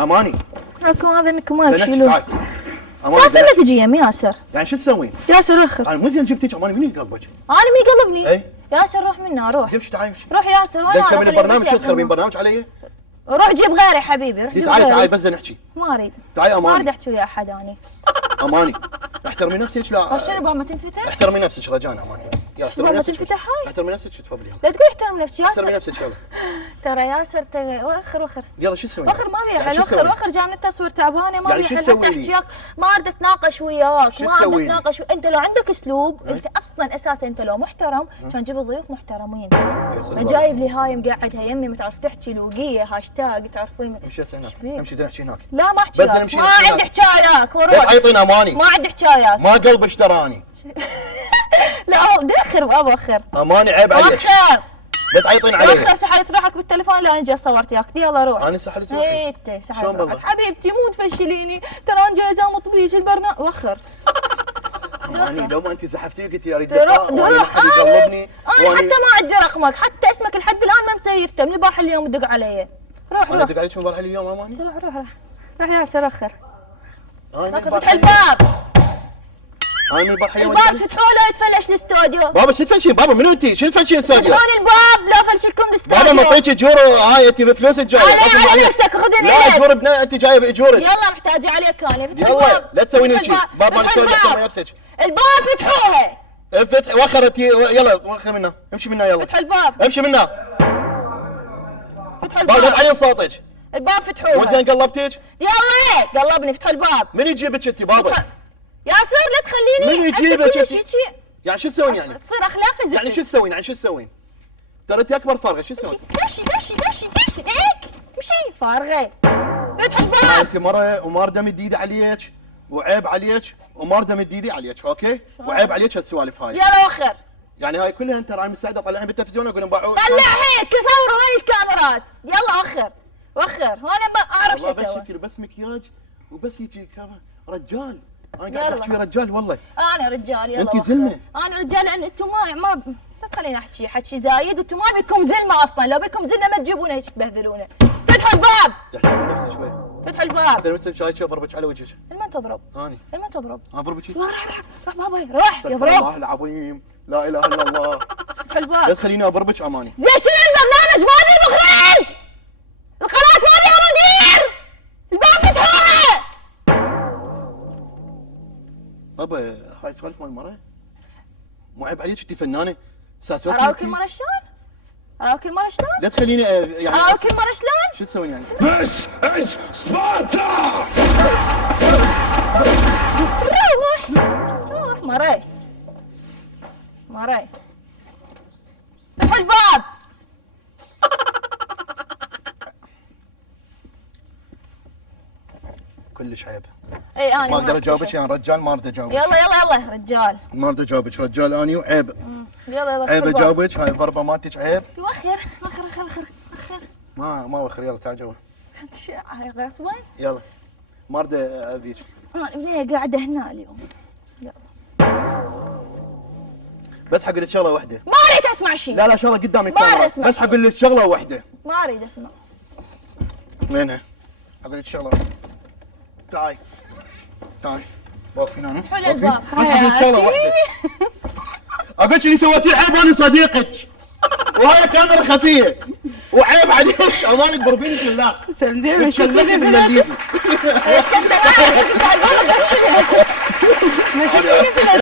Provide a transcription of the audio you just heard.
اماني لكن هذا انكم ما بنحكي تشيلون. تعال ياسر لا تجي يم ياسر. يعني شو تسوين؟ ياسر اخر. انا مو زين جبتك اماني منو يقلبك؟ انا من يقلبني؟ اي ياسر روح منا روح. امشي تعال امشي. روح ياسر انت من البرنامج شو تخربين برنامج علي؟ روح جيب غيري حبيبي روح جيب غيري. تعال بس نحكي. ما اريد. تعال ما اريد اماني. احكي ويا احد اني. اماني احترمي نفسك لا. شنو بابا تنفتح؟ احترمي نفسك رجانا اماني. يا احترمي بابا نفسك. تنفتح هاي؟ احترمي نفسك تفضلي. لا تقول احترم نفسك ياسر. احترمي نفسك يلا. ترى ياسر وخر يلا شو تسوين؟ وخر ما بي حل وخر جاي من التصوير تعبانه ما يعني بي شو حل تسوي احكي لي؟ وياك ما اريد اتناقش وياك شو ما اريد تسوي لي؟ اتناقش انت لو عندك اسلوب انت اصلا اساسا انت لو محترم كان جيب ضيوف محترمين. ما جايب لي هاي مقعدها يمي ما تعرف تحكي لوقيه هاشتاج تعرفين. امشي هناك امشي نحكي هناك. لا ما احكي بس لك. نمشي ما نحكي عندي هناك. حكايات لا وروح تعيطين اماني. ما عندي حكايات. ما قلبك اشتراني. لا دخر بابا اخر اماني عيب عليك. اخر لا تعيطين علي. اخر سحلت روحك بالتليفون لا انا جاي صورت ياك يلا روح. انا سحلت روحي. اي انت سحلت شلون روحك بالله؟ حبيبتي مو تفشليني ترى انا جاي زامط بيج البرنامج وخر. اماني لو ما انت زحفتي قلت لي اريد روح لقاء وانا ما حد يقلبني. انا حتى ما عندي رقمك حتى اسمك لحد الان ما مسيفته من البارحه اليوم تدق علي. روح انا روح ادق عليك من البارحه اليوم اماني. روح ياسر اخر. انا افتح الباب. انا من البارحه اليوم. الباب فتحوا له يتفلش الاستوديو. بابا شو تفلشين بابا منو انت؟ شو تفلشين الاستوديو؟ فتحون الباب لا فلشكم الاستوديو. بابا معطيك اجور هاي انت بفلوسك جايه. على نفسك خذ لا اجور انت جايه باجورك. يلا محتاجه عليك انا. يلا لا تسوين هيك بابا انا اسوي احترمي نفسك. الباب فتحوها. افتح وخر انت يلا وخر منها امشي منها يلا. فتح الباب. امشي منها. فتح الباب. بابا لا تعلين صوتك. الباب فتحوها. مو زين قلبتك؟ يلا قلبني فتح الباب. من يجيبك انت بابا؟ ياسر لا تخليني. من يجيبك انت؟ يعني شو تسوين يعني؟ تصير اخلاقي زين. يعني شو تسوين؟ يعني شو تسوين؟ ترى انت اكبر فارغه شو تسوين؟ امشي هيك امشي فارغه. فتح الباب. انت مره ومارده مد ايدي عليك وعيب عليك ومارده مد ايدي عليك اوكي؟ وعيب عليك هالسوالف هاي. يلا وخر. يعني هاي كلها انت راي مستعده طلعين بالتلفزيون اقول انباعوا. طلع هيك صوروا هاي الكاميرات. يلا وخر هون ما اعرف شو اسوي. بس شكل بس مكياج وبس يجي رجال. انا يلا. قاعد احكي ويا رجال والله. انا رجال يلا انت زلمه. انا رجال لان انتم ما خليني احكي حكي زايد وانتم ما بكم زلمه اصلا لو بكم زلمه ما تجيبونا هيك تبهذلونا. فتحوا الباب. تحترم نفسك شوي. فتح الباب. تحترم نفسك شاي شوف اضربك على وجهك. لما تضرب؟ اني لما تضرب؟ اضربك. روح بابا روح يضرب. الله العظيم لا اله الا الله. فتح الباب. بس خليني اضربك اماني. زين شنو البرنامج مالي مخرج؟ القناه مالي مدير. الباب فتحوه. بابا هاي سوالف مال المره مو عيب عليك انت فنانه ساسوتي. اراوك المره شلون؟ اراوك المره شلون؟ لا تخليني يعني اراوك المره شلون؟ شو تسوين يعني؟ This is Sparta! روح مراي فتح الباب. كلش عيب. اي انا ما اقدر اجاوبك يعني رجال ما اريد اجاوبك. يلا رجال. ما اريد اجاوبك رجال اني وعيب. يلا عيب اجاوبك هاي الضربه مالتك عيب. وخر ما وخر يلا تعال جوا. هاي غصبا. يلا ما اريد اذيك. انا قاعده هنا اليوم. يلا بس حقول لك شغله واحده. ما اريد اسمع شيء. لا شغله قدام ما الكاميرا أريد أسمع بس حقول لك شغله واحده. ما اريد اسمع. وينها؟ اقول لك شغله. تعاي واقفين هنا. حول الباب. بس اقول لك شغله واحده. اقول لك اللي سويتيه عيب انا صديقك. وهاي كاميرا خفيه وعيب عليك امانه تضربيني بالله. سلمي تكلمني باللذيذ.